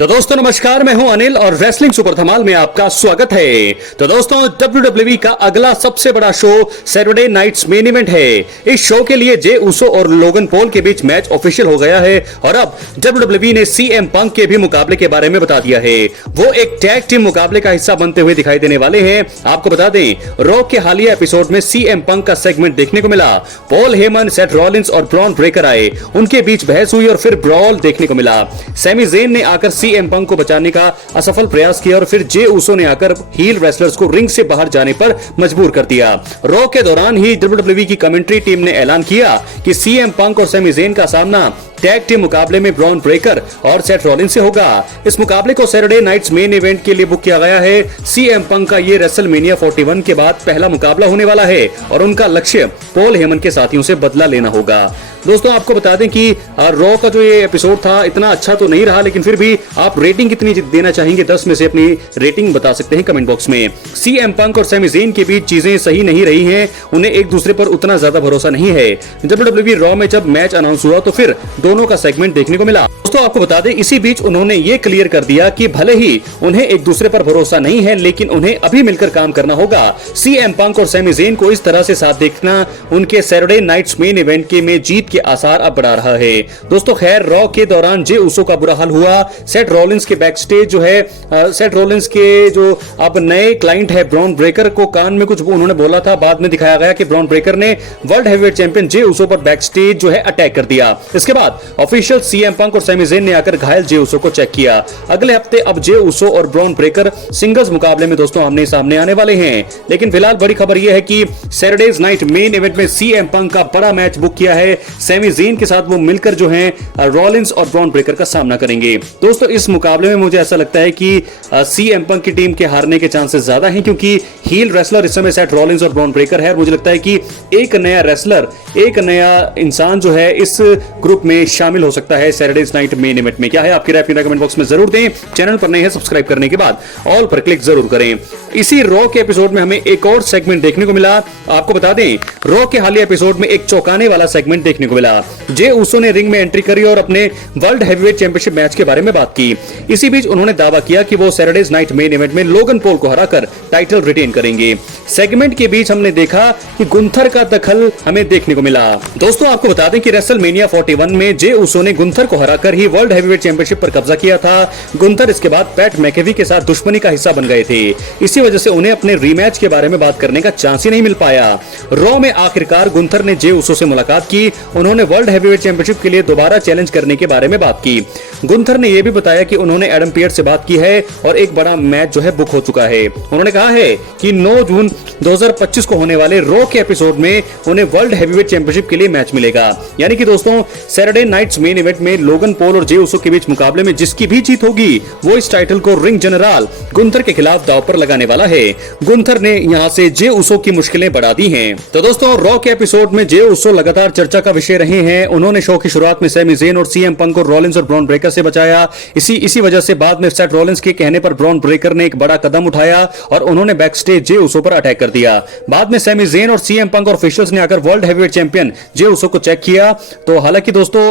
तो दोस्तों नमस्कार, मैं हूं अनिल और रेसलिंग सुपर धमाल में आपका स्वागत है। तो दोस्तों WWE का अगला सबसे बड़ा show Saturday nights main event है। इस शो के लिए जे उसो और लोगन पॉल के बीच मैच ऑफिशियल हो गया है और अब WWE ने CM पंक के भी मुकाबले के बारे में बता दिया है। वो एक टैग टीम मुकाबले का हिस्सा बनते हुए दिखाई देने वाले हैं। आपको बता दें, रॉ के हालिया एपिसोड में CM पंक का सेगमेंट देखने को मिला। पॉल हेमन, सेथ रॉलिंस और ब्रॉन ब्रेकर आए, उनके बीच बहस हुई और फिर ब्रॉल देखने को मिला। सैमी ज़ेन ने आकर CM पंक को बचाने का असफल प्रयास किया और फिर जे उसो ने आकर हील रेसलर्स को रिंग से बाहर जाने पर मजबूर कर दिया। रॉ के दौरान ही WWE की कमेंट्री टीम ने ऐलान किया कि CM पंक और सैमी ज़ेन का सामना टैग टीम मुकाबले में ब्रॉन ब्रेकर और सेथ रॉलिंस से होगा। इस मुकाबले को सैटरडे नाइट्स मेन इवेंट के लिए बुक किया गया है। CM पंक का ये रेसलमेनिया 41 के बाद पहला मुकाबला होने वाला है और उनका लक्ष्य पॉल हेमन के साथियों से बदला लेना होगा। दोस्तों आपको बता दें कि रॉ का जो ये एपिसोड था इतना अच्छा तो नहीं रहा, लेकिन फिर भी आप रेटिंग कितनी देना चाहेंगे 10 में से अपनी रेटिंग बता सकते हैं कमेंट बॉक्स में। CM पंक और सैमी ज़ेन के बीच चीजें सही नहीं रही हैं, उन्हें एक दूसरे पर उतना ज्यादा भरोसा नहीं है। WWE रॉ में जब मैच अनाउंस हुआ तो फिर दोनों का सेगमेंट देखने को मिला। दोस्तों आपको बता दें, इसी बीच उन्होंने ये क्लियर कर दिया कि भले ही उन्हें एक दूसरे पर भरोसा नहीं है, लेकिन उन्हें अभी मिलकर काम करना होगा। CM पंक और सैमी ज़ेन को इस तरह से साथ देखना उनके सैटरडे नाइट्स मेन इवेंट के में जीत के आसार अब बढ़ा रहा है। दोस्तों खैर, रॉ के दौरान जे उसो का बुरा हाल हुआ। सेथ रॉलिंस के बैकस्टेज जो है, सेथ रॉलिंस के जो अब नए क्लाइंट है ब्रॉन ब्रेकर को कान में कुछ उन्होंने बोला था। बाद में दिखाया गया कि ब्रॉन ब्रेकर ने वर्ल्ड हेवीवेट चैंपियन जे उसो पर बैकस्टेज जो है अटैक कर दिया। इसके बाद ऑफिशियल CM पंक और सैमी ज़ेन ने आकर घायल जे उसो को चेक किया। अगले हफ्ते अब जे उसो और ब्रॉन ब्रेकर सिंगल्स मुकाबले में दोस्तों आमने सामने आने वाले हैं। लेकिन फिलहाल बड़ी खबर यह है कि सैटरडेज नाइट मेन इवेंट में CM पंक का बड़ा मैच बुक किया है। सैमी ज़ेन के साथ वो मिलकर जो है रॉलिंस और ब्रॉन ब्रेकर का सामना करेंगे। दोस्तों इस मुकाबले में मुझे ऐसा लगता है कि CM पंक की टीम के हारने के चांसेस ज्यादा हैं, क्योंकि हील रेसलर इस समय सेथ रॉलिंस और ब्रॉन ब्रेकर है। मुझे लगता है कि एक नया रेसलर, एक नया इंसान जो है इस ग्रुप में शामिल हो सकता है सैटरडेज नाइट मेन इवेंट में। क्या है आपकी राय, अपनी कमेंट बॉक्स में जरूर दें। चैनल पर नए हैं, सब्सक्राइब करने के बाद ऑल पर क्लिक जरूर करें। इसी रॉ के एपिसोड में हमें एक और सेगमेंट देखने को मिला। आपको बता दें, रॉ के हालिया एपिसोड में एक चौंकाने वाला सेगमेंट देखने को मिला। जे उसो ने रिंग में एंट्री करी और अपने वर्ल्ड हेवीवेट चैंपियनशिप मैच के बारे में बात की। इसी बीच उन्होंने दावा किया कि वो सैटरडेज नाइट मेन इवेंट में लोगन पॉल को हराकर टाइटल रिटेन करेंगे। सेगमेंट के बीच हमने देखा कि गुंथर का दखल हमें देखने को मिला। दोस्तों आपको बता दें कि रेसलमेनिया 41 में जे उसो ने गुंथर को हराकर ही वर्ल्ड हेवीवेट चैंपियनशिप पर कब्जा किया था। गुंथर इसके बाद पैट मैकेवी के साथ दुश्मनी का हिस्सा बन गए थे। इसी वजह से उन्हें अपने रीमैच के बारे में बात करने का चांस ही नहीं मिल पाया। रॉ में आखिरकार गुंथर ने जे उसो से मुलाकात की। उन्होंने वर्ल्ड हेवीवेट चैंपियनशिप के लिए दोबारा चैलेंज करने के बारे में बात की। गुंथर ने यह भी बताया कि उन्होंने एडम पियर्स से बात की है और एक बड़ा मैच जो है बुक हो चुका है। उन्होंने कहा है कि 9 जून 2025 को होने वाले रॉ के एपिसोड में उन्हें वर्ल्ड हेवीवेट चैंपियनशिप के लिए मैच मिलेगा। यानी कि दोस्तों सैटरडे नाइट्स मेन इवेंट में लोगन पॉल और जे उसो के बीच मुकाबले में जिसकी भी जीत होगी वो इस टाइटल को रिंग जनरल गुंथर के खिलाफ दांव पर लगाने वाला है। गुंथर ने यहां से जे उसो की मुश्किलें बढ़ा दी हैं। तो दोस्तों रॉ के एपिसोड में जे उसो लगातार चर्चा का विषय रहे हैं। उन्होंने शो की शुरुआत में सैमी ज़ेन और CM पंक को रॉलिंस और ब्रॉन ब्रेकर से बचाया। इसी वजह से बाद में सेथ रॉलिंस के कहने पर ब्रॉन ब्रेकर ने एक बड़ा कदम उठाया और उन्होंने बैकस्टेज जे उसो पर अटैक कर दिया। बाद में सैमी ज़ेन और CM पंक और ऑफिशियल्स ने आकर वर्ल्ड हेवीवेट चैंपियन जे उसो को चेक किया। तो हालांकि दोस्तों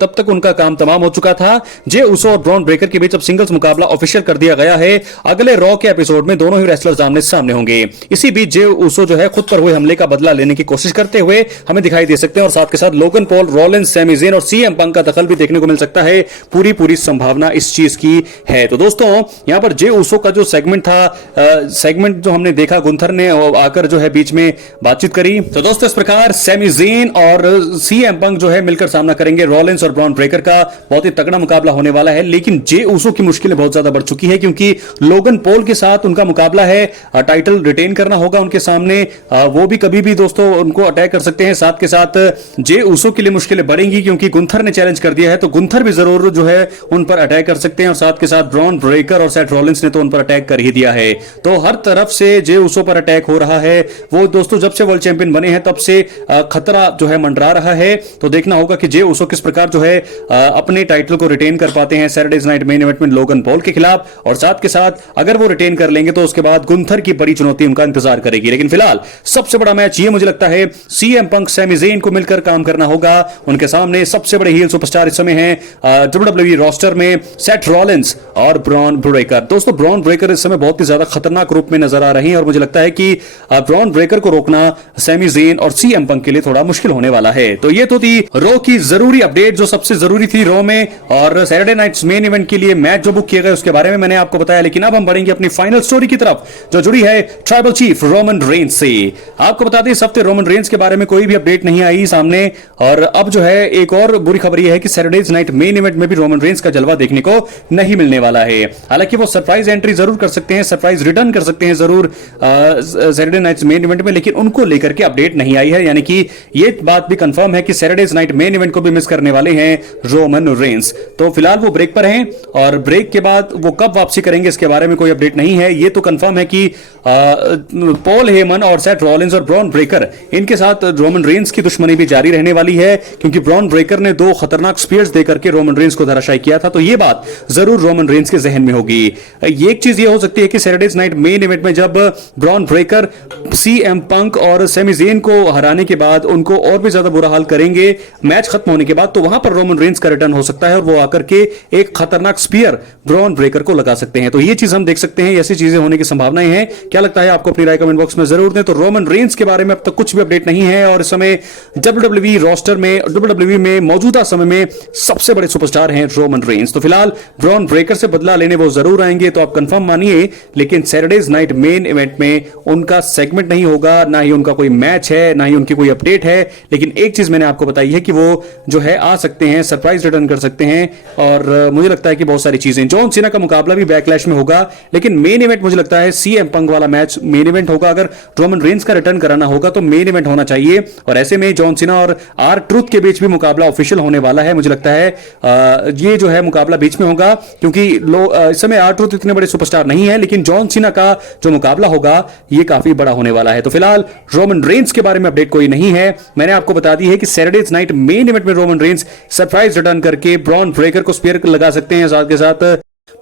तब तक उनका काम तमाम हो चुका था। जे उसो और ब्रॉन ब्रेकर के बीच अब सिंगल्स मुकाबला ऑफिशियल कर दिया गया है। अगले रॉ के एपिसोड में दोनों ही रेसलर्स आमने सामने होंगे। इसी बीच जे उसो जो है खुद पर हुए हमले का बदला लेने की कोशिश करते हुए हमें दिखाई दे सकते हैं और साथ के साथ Logan Paul, Rollins, Sami Zayn और CM पंक का दखल भी देखने को मिल सकता है। पूरी संभावना इस चीज की है। तो दोस्तों यहां पर जे उसो का जो सेगमेंट था, सेगमेंट जो हमने देखा, गुंथर ने आकर जो है बीच में बातचीत करी। तो दोस्तों इस प्रकार सैमी ज़ेन और CM पंक जो है मिलकर सामना करेंगे रॉलिंस और ब्रॉन ब्रेकर का। बहुत ही तगड़ा मुकाबला होने वाला है। लेकिन जे उसो की मुश्किलें बहुत ज्यादा बढ़ चुकी है, क्योंकि लोगन पॉल के साथ उनका मुकाबला है। टाइटल रिटेन करना होगा उनके सामने। वो भी कभी भी दोस्तों उनको अटैक कर सकते हैं। साथ के साथ जे उसो के लिए मुश्किलें बढ़ेंगी, क्योंकि गुंथर ने चैलेंज कर दिया है, तो गुंथर भी जरूर जो है उन पर अटैक कर सकते हैं। और साथ के साथ ब्रॉन ब्रेकर और सेथ रॉलिंस ने तो उन पर अटैक कर ही दिया है। तो हर तरफ से जे उसो पर अटैक हो रहा है। वो दोस्तों जब से वर्ल्ड चैंपियन बने हैं तब से खतरा जो है मंडरा रहा है। तो देखना होगा कि जे उसो किस किस प्रकार जो है अपने टाइटल को रिटेन कर पाते हैं सैटरडे नाइट मेन इवेंट में लोगन पॉल के खिलाफ, और साथ के साथ अगर वो रिटेन कर लेंगे तो उसके बाद गुंथर की बड़ी चुनौती उनका इंतजार करेगी। लेकिन फिलहाल सबसे बड़ा मैच ये मुझे लगता है सीएम पंक सैमी ज़ेन को मिलकर काम करना होगा। उनके सामने सबसे बड़े हील सुपरस्टार इस समय हैं डब्ल्यूडब्ल्यूई रोस्टर में सेथ रॉलिंस और ब्रॉन ब्रेकर। दोस्तों ब्रॉन ब्रेकर इस समय बहुत ही ज्यादा खतरनाक रूप में नजर आ रही हैं और मुझे लगता है कि ब्रॉन ब्रेकर को रोकना सैमी ज़ेन और सीएम पंक के लिए थोड़ा मुश्किल होने वाला है। तो ये तो थी रो की जरूरी अपडेट जो सबसे जरूरी थी रो में, और सैटरडे नाइट्स मेन इवेंट के लिए मैच जो बुक किए गए उसके बारे में मैंने आपको बताया। लेकिन अब हम बढ़ेंगे अपनी फाइनल स्टोरी की तरफ जो जुड़ी है ट्राइबल चीफ रोमन रेंज से। आपको बता दें इस हफ्ते रोमन रेंज के बारे में कोई भी अपडेट नहीं आई सामने, और अब जो है एक और बुरी खबर यह है कि सैटरडे नाइट मेन इवेंट में भी रोमन रेंज का जलवा देखने को नहीं मिलने वाला है। हालांकि वो सरप्राइज एंट्री जरूर कर सकते हैं, सरप्राइज रिटर्न कर सकते हैं जरूर सैटरडे नाइट मेन इवेंट में, लेकिन उनको लेकर के अपडेट नहीं आई है। यानी कि ये बात भी कंफर्म है कि सैटरडे नाइट मेन इवेंट को भी मिस करने वाले हैं रोमन रेंज। तो फिलहाल वो ब्रेक पर हैं और ब्रेक के बाद वो कब वापसी करेंगे इसके बारे में कोई अपडेट नहीं है। ये तो कंफर्म है कि पॉल हेमन और सेथ रॉलिंस और ब्रॉन ब्रेकर इनके साथ रोमन रेंज की दुश्मनी भी जारी रहने वाली है, क्योंकि ब्रॉन ब्रेकर ने 2 खतरनाक स्पीयर्स देकर के रोमन रेंज को धराशायी किया था। तो ये बात जरूर रोमन रेंज के जहन में होगी। ये एक चीज ये हो सकती है कि सैटरडे नाइट मेन इवेंट में जब ब्रॉन ब्रेकर सीएम पंक और सैमी ज़ेन को हराने के बाद उनको और भी ज्यादा बुरा हाल करेंगे मैच खत्म होने के बाद, तो वहां पर रोमन रेंज का रिटर्न हो सकता है और वो आकर के एक खतरनाक स्पीयर ब्रॉन ब्रेकर को लगा सकते हैं। तो ये चीज हम देख सकते हैं, ऐसी चीजें होने की संभावनाएं हैं। क्या लगता है आपको? अपनी राय कमेंट बॉक्स में जरूर दें। तो रोमन रेंज के बारे में अब तक कुछ भी अपडेट नहीं है और इस समय डब्ल्यूडब्ल्यूई रोस्टर में डब्ल्यूडब्ल्यूई में मौजूदा समय में सबसे बड़े सुपरस्टार हैं रोमन रेंज। तो फिलहाल ब्रॉन ब्रेकर से बदला लेने वो जरूर आएंगे, तो आप कंफर्म मानिए, लेकिन सैटरडे नाइट मेन इवेंट में उनका सेगमेंट नहीं होगा, ना ही उनका कोई मैच है, ना ही उनकी कोई अपडेट है। लेकिन एक चीज मैंने आपको बताई है कि वो जो है आ सकते हैं, सरप्राइज रिटर्न कर सकते हैं, और मुझे लगता है कि बहुत सारी चीजें। जॉन सीना का मुकाबला भी बैकलैश में होगा, लेकिन मेन इवेंट मुझे लगता है सीएम पंक वाला मैच मेन इवेंट होगा। अगर रोमन रेंज का रिटर्न कराना होगा तो मेन इवेंट होना चाहिए, और ऐसे में जॉन सीना और आर ट्रूथ के बीच भी मुकाबला ऑफिशियल होने वाला है। मुझे लगता है ये जो है मुकाबला बीच में होगा, क्योंकि इस समय आर ट्रूथ इतने बड़े सुपरस्टार नहीं है, लेकिन जॉन सीना का जो मुकाबला होगा ये काफी बड़ा होने वाला है। तो फिलहाल रोमन रेंज के बारे में अपडेट कोई नहीं है। मैंने आपको बता दी है कि सैटरडे नाइट मेन इवेंट में रोमन रेंज सरप्राइज रिटर्न करके ब्रॉन ब्रेकर को स्पीयर लगा सकते हैं, साथ के साथ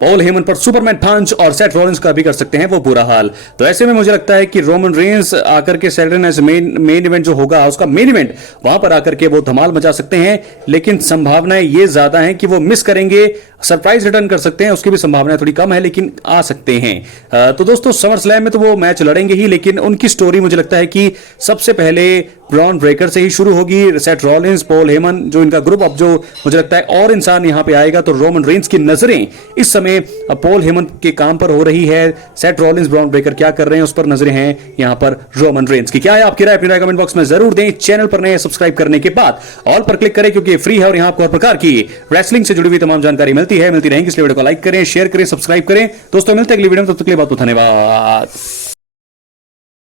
पॉल हेमन पर सुपरमैन पंच और सेथ रॉलिंस का भी कर सकते हैं वो बुरा हाल। तो ऐसे में मुझे लगता है कि रोमन रेंज आकर के सैटरडे नाइट मेन इवेंट जो होगा उसका मेन इवेंट वहां पर आकर के वो धमाल मचा सकते हैं, लेकिन संभावनाएं ये ज्यादा हैं कि वो मिस करेंगे। सरप्राइज रिटर्न कर सकते हैं, उसकी भी संभावना थोड़ी कम है, लेकिन आ सकते हैं। तो दोस्तों समर स्लैम में तो वो मैच लड़ेंगे ही, लेकिन उनकी स्टोरी मुझे लगता है कि सबसे पहले ब्रॉन ब्रेकर से ही शुरू होगी। सेथ रॉलिंस, पॉल हेमन, जो इनका ग्रुप अब जो मुझे लगता है और इंसान यहां पे आएगा, तो रोमन रेंज की नजरें इस समय पॉल हेमन के काम पर हो रही है। सेथ रॉलिंस, ब्रॉन ब्रेकर क्या कर रहे हैं उस पर नजरें हैं यहां पर रोमन रेंज की। क्या है आपकी राय? अपनी राय कमेंट बॉक्स में जरूर दें। चैनल पर नए सब्सक्राइब करने के बाद ऑल पर क्लिक करें, क्योंकि फ्री है और यहां आपको हर प्रकार की रेसलिंग से जुड़ी हुई तमाम जानकारी मिलती रहेगी। इसलिए वीडियो को लाइक करें, शेयर करें, सब्सक्राइब करें। दोस्तों मिलते हैं अगली वीडियो में, तब तक के लिए बहुत बहुत धन्यवाद।